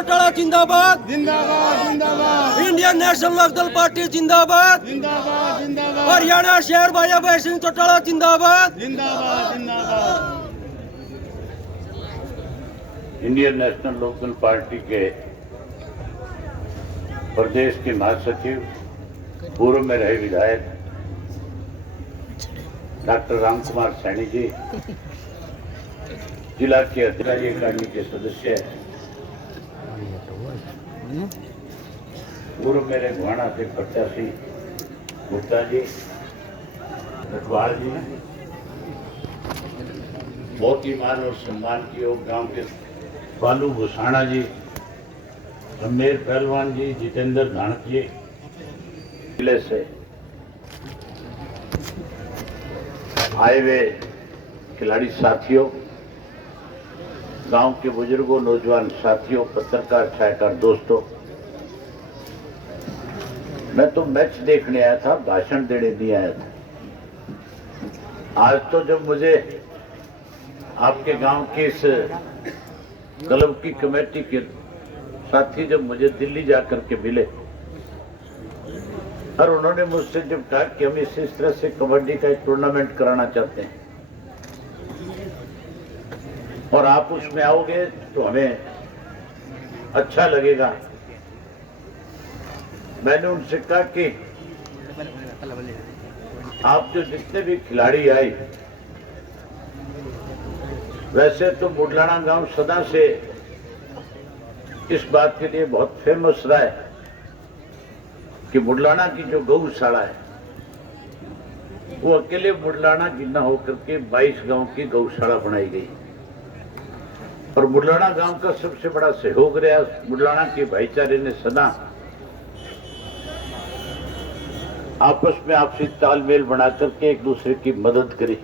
चौटाला जिंदाबाद जिंदाबाद जिंदाबाद इंडियन नेशनल लोकदल पार्टी जिंदाबाद जिंदाबाद जिंदाबाद हरियाणा शहर भाई अभय सिंह चौटाला जिंदाबाद जिंदाबाद जिंदाबाद। इंडियन नेशनल लोकदल पार्टी के प्रदेश के महासचिव, पूर्व में रहे विधायक डॉक्टर रामकुमार सैनी जी, जिला के अधिकारी अकादमी के सदस्य, पूर्व मेरे घुआना से प्रत्याशी गुप्ता जी, रखवाल जी, बहुत ही मान और सम्मान की और गांव के बालू भूसाणा जी, रमेर पहलवान जी, जितेंद्र धानक जी, जिले से आए हुए खिलाड़ी साथियों, गांव के बुजुर्गों, नौजवान साथियों, पत्रकार छायाकार दोस्तों, मैं तो मैच देखने आया था, भाषण देने नहीं आया था। आज तो जब मुझे आपके गांव के इस क्लब की कमेटी के साथी जब मुझे दिल्ली जाकर के मिले और उन्होंने मुझसे जब कहा कि हम इस तरह से कबड्डी का एक टूर्नामेंट कराना चाहते हैं और आप उसमें आओगे तो हमें अच्छा लगेगा, मैंने उनसे कहा कि आप जो जितने भी खिलाड़ी आए, वैसे तो बुढलाना गांव सदा से इस बात के लिए बहुत फेमस रहा है कि बुढलाना की जो गौशाला है वो अकेले बुढलाना की न होकर के 22 गांव की गौशाला बनाई गई और बुढलाना गांव का सबसे बड़ा सहयोग रहा। बुढलाना के भाईचारे ने सदा आपस में आपसी तालमेल बना करके एक दूसरे की मदद करी।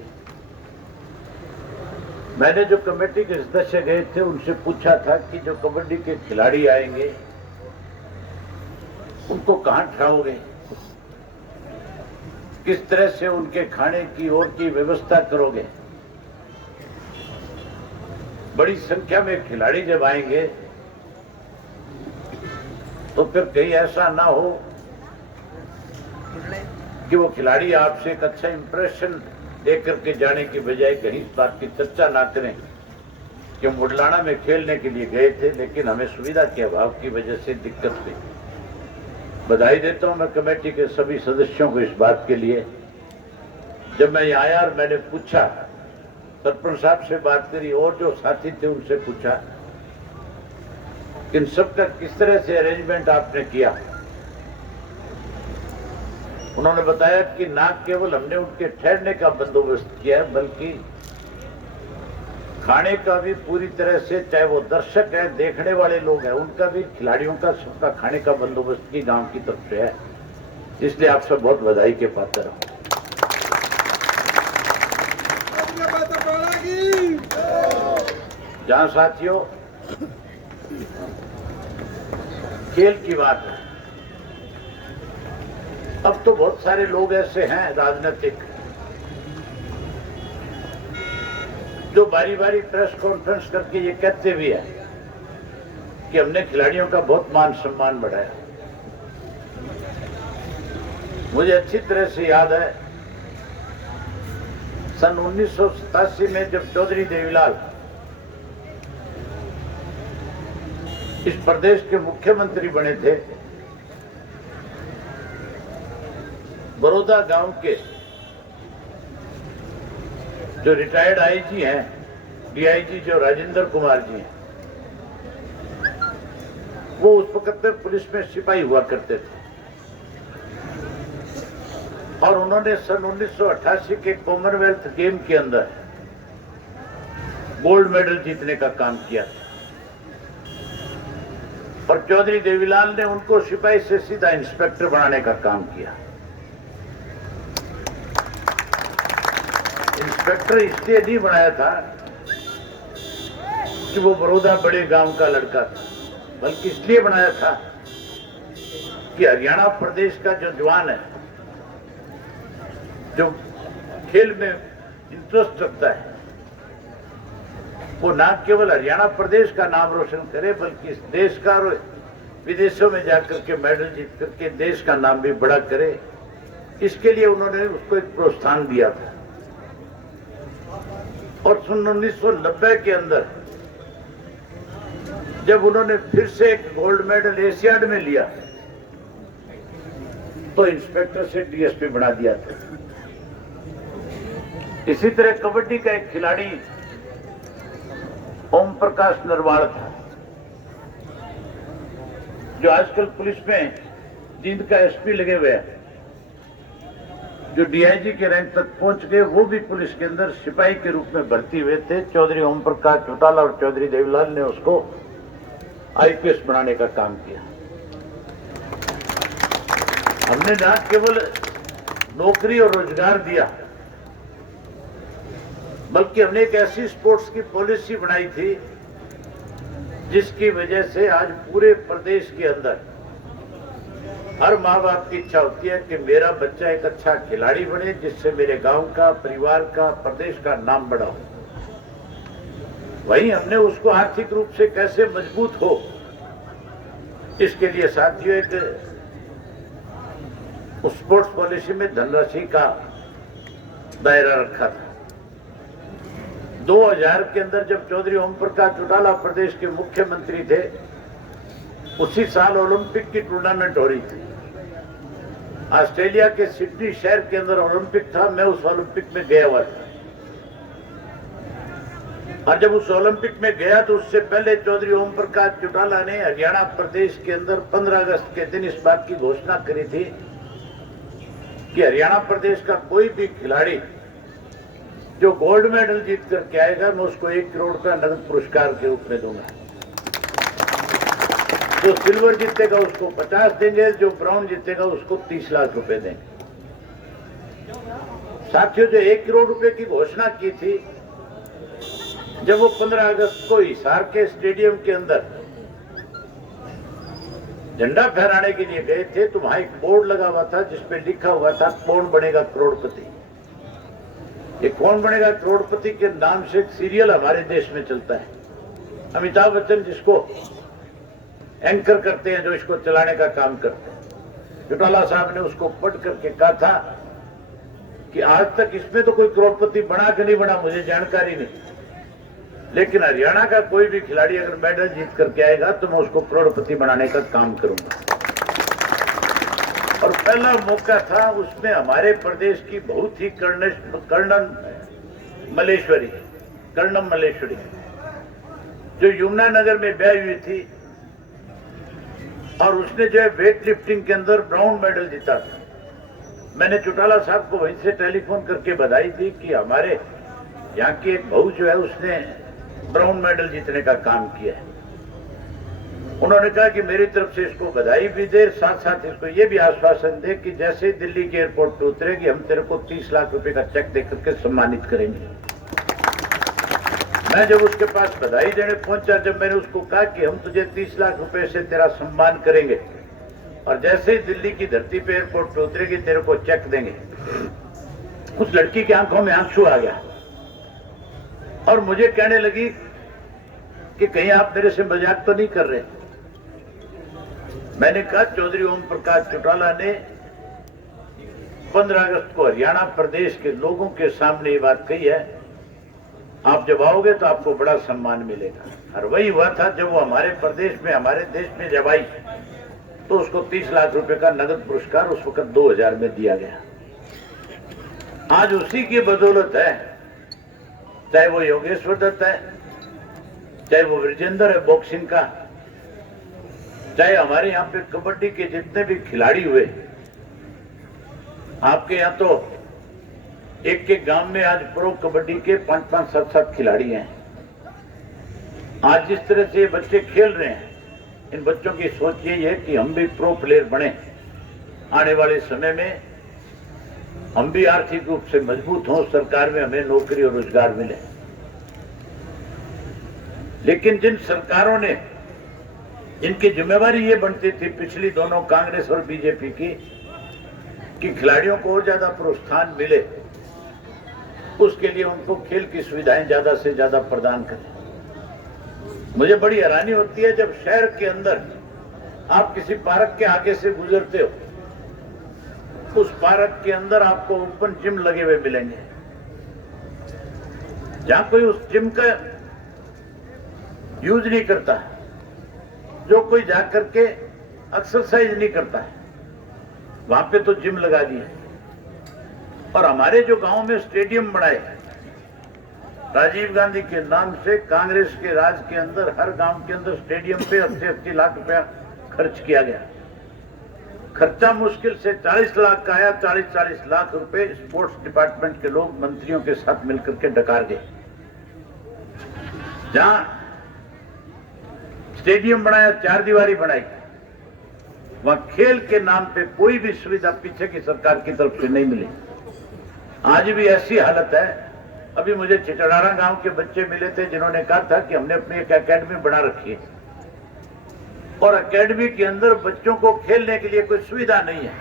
मैंने जो कमेटी के सदस्य गए थे उनसे पूछा था कि जो कबड्डी के खिलाड़ी आएंगे उनको कहां ठहराओगे, किस तरह से उनके खाने की और की व्यवस्था करोगे। बड़ी संख्या में खिलाड़ी जब आएंगे तो फिर कहीं ऐसा ना हो कि वो खिलाड़ी आपसे एक अच्छा इंप्रेशन दे करके जाने की बजाय कहीं इस बात की चर्चा ना करें कि हम बुढलाना में खेलने के लिए गए थे लेकिन हमें सुविधा के अभाव की वजह से दिक्कत हुई। बधाई देता हूं मैं कमेटी के सभी सदस्यों को इस बात के लिए। जब मैं यहाँ आया और मैंने पूछा, सरपंच साहब से बात करी और जो साथी थे उनसे पूछा कि इन सबका किस तरह से अरेंजमेंट आपने किया, उन्होंने बताया कि ना केवल हमने उनके ठहरने का बंदोबस्त किया है बल्कि खाने का भी पूरी तरह से, चाहे वो दर्शक है, देखने वाले लोग हैं, उनका भी, खिलाड़ियों का, सबका खाने का बंदोबस्त की गांव की तरफ से है। इसलिए आप सब बहुत बधाई के पात्र हो। जहां साथियों खेल की बात है, अब तो बहुत सारे लोग ऐसे हैं राजनीतिक जो बारी बारी प्रेस कॉन्फ्रेंस करके ये कहते भी हैं कि हमने खिलाड़ियों का बहुत मान सम्मान बढ़ाया। मुझे अच्छी तरह से याद है सन 1987 में जब चौधरी देवीलाल इस प्रदेश के मुख्यमंत्री बने थे, बड़ौदा गांव के जो रिटायर्ड आईजी हैं, डीआईजी जो राजेंद्र कुमार जी हैं, वो उस वक्त में पुलिस में सिपाही हुआ करते थे और उन्होंने सन 1988 के कॉमनवेल्थ गेम के अंदर गोल्ड मेडल जीतने का काम किया था और चौधरी देवीलाल ने उनको सिपाही से सीधा इंस्पेक्टर बनाने का काम किया। इंस्पेक्टर इसलिए नहीं बनाया था कि वो बड़ौदा बड़े गांव का लड़का था, बल्कि इसलिए बनाया था कि हरियाणा प्रदेश का जो जवान है, जो खेल में इंटरेस्ट रखता है, वो न केवल हरियाणा प्रदेश का नाम रोशन करे बल्कि इस देश का और विदेशों में जाकर के मेडल जीत करके देश का नाम भी बड़ा करे। इसके लिए उन्होंने उसको एक प्रोत्साहन दिया था। और सन 1990 के अंदर जब उन्होंने फिर से एक गोल्ड मेडल एशियाड में लिया तो इंस्पेक्टर से डीएसपी बना दिया था। इसी तरह कबड्डी का एक खिलाड़ी ओम प्रकाश नरवाल था, जो आजकल पुलिस में जींद का एसपी लगे हुए हैं, जो डीआईजी के रैंक तक पहुंच गए। वो भी पुलिस के अंदर सिपाही के रूप में भर्ती हुए थे। चौधरी ओम प्रकाश चौटाला और चौधरी देवीलाल ने उसको आईपीएस बनाने का काम किया। हमने न केवल नौकरी और रोजगार दिया बल्कि हमने एक ऐसी स्पोर्ट्स की पॉलिसी बनाई थी जिसकी वजह से आज पूरे प्रदेश के अंदर हर माँ बाप की इच्छा होती है कि मेरा बच्चा एक अच्छा खिलाड़ी बने, जिससे मेरे गांव का, परिवार का, प्रदेश का नाम बढ़ा हो। वहीं हमने उसको आर्थिक रूप से कैसे मजबूत हो, इसके लिए साथियों एक स्पोर्ट्स पॉलिसी में धनराशि का दायरा रखा था। 2000 के अंदर जब चौधरी ओम प्रकाश चौटाला प्रदेश के मुख्यमंत्री थे, उसी साल ओलंपिक की टूर्नामेंट हो रही थी। ऑस्ट्रेलिया के सिडनी शहर के अंदर ओलंपिक था। मैं उस ओलंपिक में गया हुआ था और जब उस ओलंपिक में गया तो उससे पहले चौधरी ओम प्रकाश चौटाला ने हरियाणा प्रदेश के अंदर 15 अगस्त के दिन इस बात की घोषणा करी थी कि हरियाणा प्रदेश का कोई भी खिलाड़ी जो गोल्ड मेडल जीत करके आएगा, मैं उसको 1 करोड़ का नगद पुरस्कार के रूप में दूंगा। जो सिल्वर जीतेगा उसको 50 देंगे, जो ब्राउन जीतेगा उसको 30 लाख रुपए देंगे। साथियों, जो 1 करोड़ रुपए की घोषणा की थी, जब वो 15 अगस्त को हिसार के स्टेडियम के अंदर झंडा फहराने के लिए गए थे तो वहां एक बोर्ड लगा हुआ था जिसपे लिखा हुआ था, कौन बनेगा करोड़पति। ये कौन बनेगा करोड़पति के नाम से एक सीरियल हमारे देश में चलता है। अमिताभ बच्चन जिसको एंकर करते हैं, जो इसको चलाने का काम करते हैं, चौटाला साहब ने उसको पढ़ करके कहा था कि आज तक इसमें तो कोई करोड़पति बना कि नहीं बना मुझे जानकारी नहीं, लेकिन हरियाणा का कोई भी खिलाड़ी अगर मेडल जीत करके आएगा तो मैं उसको करोड़पति बनाने का काम करूंगा। और पहला मौका था, उसमें हमारे प्रदेश की बहुत ही कर्णम मल्लेश्वरी जो यमुनानगर में ब्याही हुई थी और उसने जो है वेट लिफ्टिंग के अंदर ब्राउन मेडल जीता था। मैंने चौटाला साहब को वहीं से टेलीफोन करके बधाई दी कि हमारे यहाँ की एक बहू जो है उसने ब्राउन मेडल जीतने का काम किया है। उन्होंने कहा कि मेरी तरफ से इसको बधाई भी दे, साथ साथ इसको ये भी आश्वासन दे कि जैसे ही दिल्ली के एयरपोर्ट पे उतरेगी हम तेरे को 30 लाख रुपए का चेक देकर के सम्मानित करेंगे। मैं जब उसके पास बधाई देने पहुंचा, जब मैंने उसको कहा कि हम तुझे 30 लाख रुपए से तेरा सम्मान करेंगे और जैसे ही दिल्ली की धरती पे एयरपोर्ट पे उतरेगी तेरे को चेक देंगे, उस लड़की की आंखों में आंसू आ गया और मुझे कहने लगी कि कहीं आप मेरे से मजाक तो नहीं कर रहे। मैंने कहा चौधरी ओम प्रकाश चौटाला ने 15 अगस्त को हरियाणा प्रदेश के लोगों के सामने ये बात कही है, आप जब आओगे तो आपको बड़ा सम्मान मिलेगा। और वही हुआ था, जब वो हमारे प्रदेश में, हमारे देश में जब आई तो उसको 30 लाख रुपए का नगद पुरस्कार उस वक्त 2000 में दिया गया। आज उसी की बदौलत है, चाहे वो योगेश्वर दत्त है, चाहे वो विजेंद्र है बॉक्सिंग का, चाहे हमारे यहाँ पे कबड्डी के जितने भी खिलाड़ी हुए, आपके यहाँ तो एक एक गांव में आज प्रो कबड्डी के 5-5, 7-7 खिलाड़ी हैं। आज जिस तरह से ये बच्चे खेल रहे हैं, इन बच्चों की सोच यही है कि हम भी प्रो प्लेयर बने, आने वाले समय में हम भी आर्थिक रूप से मजबूत हों, सरकार में हमें नौकरी और रोजगार मिले। लेकिन जिन सरकारों ने, इनकी जिम्मेवारी ये बनती थी पिछली दोनों कांग्रेस और बीजेपी की, कि खिलाड़ियों को और ज्यादा प्रोत्साहन मिले, उसके लिए उनको खेल की सुविधाएं ज्यादा से ज्यादा प्रदान करें। मुझे बड़ी हैरानी होती है जब शहर के अंदर आप किसी पार्क के आगे से गुजरते हो, उस पार्क के अंदर आपको ओपन जिम लगे हुए मिलेंगे, जहां कोई उस जिम का यूज नहीं करता, जो कोई जाकर के एक्सरसाइज नहीं करता है, वहां पे तो जिम लगा दिए। और हमारे जो गांव में स्टेडियम बनाए राजीव गांधी के नाम से, कांग्रेस के राज के अंदर हर गांव के अंदर स्टेडियम पे 80-80 लाख रुपया खर्च किया गया। खर्चा मुश्किल से 40 लाख का आया। 40-40 लाख रुपए स्पोर्ट्स डिपार्टमेंट के लोग मंत्रियों के साथ मिलकर के डकार गए। जहां स्टेडियम बनाया, 4 दीवारी बनाई, वहां खेल के नाम पे कोई भी सुविधा पीछे की सरकार की तरफ से नहीं मिली। आज भी ऐसी हालत है। अभी मुझे चिचड़ारा गांव के बच्चे मिले थे जिन्होंने कहा था कि हमने अपनी एक एकेडमी बना रखी है और एकेडमी के अंदर बच्चों को खेलने के लिए कोई सुविधा नहीं है।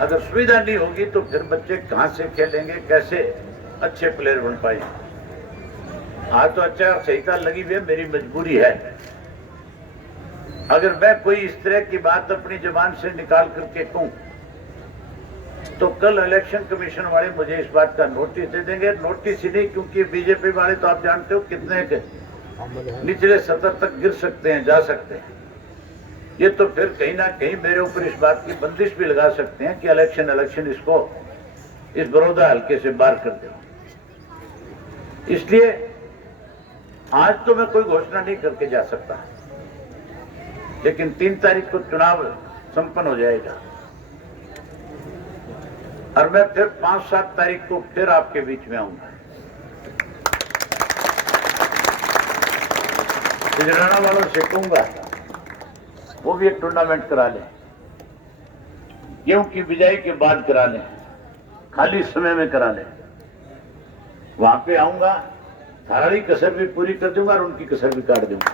अगर सुविधा नहीं होगी तो फिर बच्चे कहां से खेलेंगे, कैसे अच्छे प्लेयर बन पाएंगे। आज तो आचार संहिता लगी हुई है, मेरी मजबूरी है। अगर मैं कोई इस तरह की बात अपनी जुबान से निकाल करके कहूं तो कल इलेक्शन कमीशन वाले मुझे इस बात का नोटिस दे देंगे। नोटिस ही नहीं, क्योंकि बीजेपी वाले तो आप जानते हो कितने के निचले स्तर तक गिर सकते हैं, जा सकते हैं। ये तो फिर कहीं ना कहीं मेरे ऊपर इस बात की बंदिश भी लगा सकते हैं कि इलेक्शन इसको इस बड़ौदा हल्के से बाहर कर दो। इसलिए आज तो मैं कोई घोषणा नहीं करके जा सकता, लेकिन 3 तारीख को चुनाव संपन्न हो जाएगा और मैं फिर 5-7 तारीख को फिर आपके बीच में आऊंगा। चिचड़ाना वालों से कहूंगा वो भी एक टूर्नामेंट करा लें, गेहूं की बिजाई के बाद करा लें, खाली समय में करा लें। वहां पे आऊंगा, सारी कसर भी पूरी कर दूंगा और उनकी कसर भी काट दूंगा।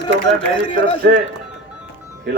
तो मैं मेरी तरफ से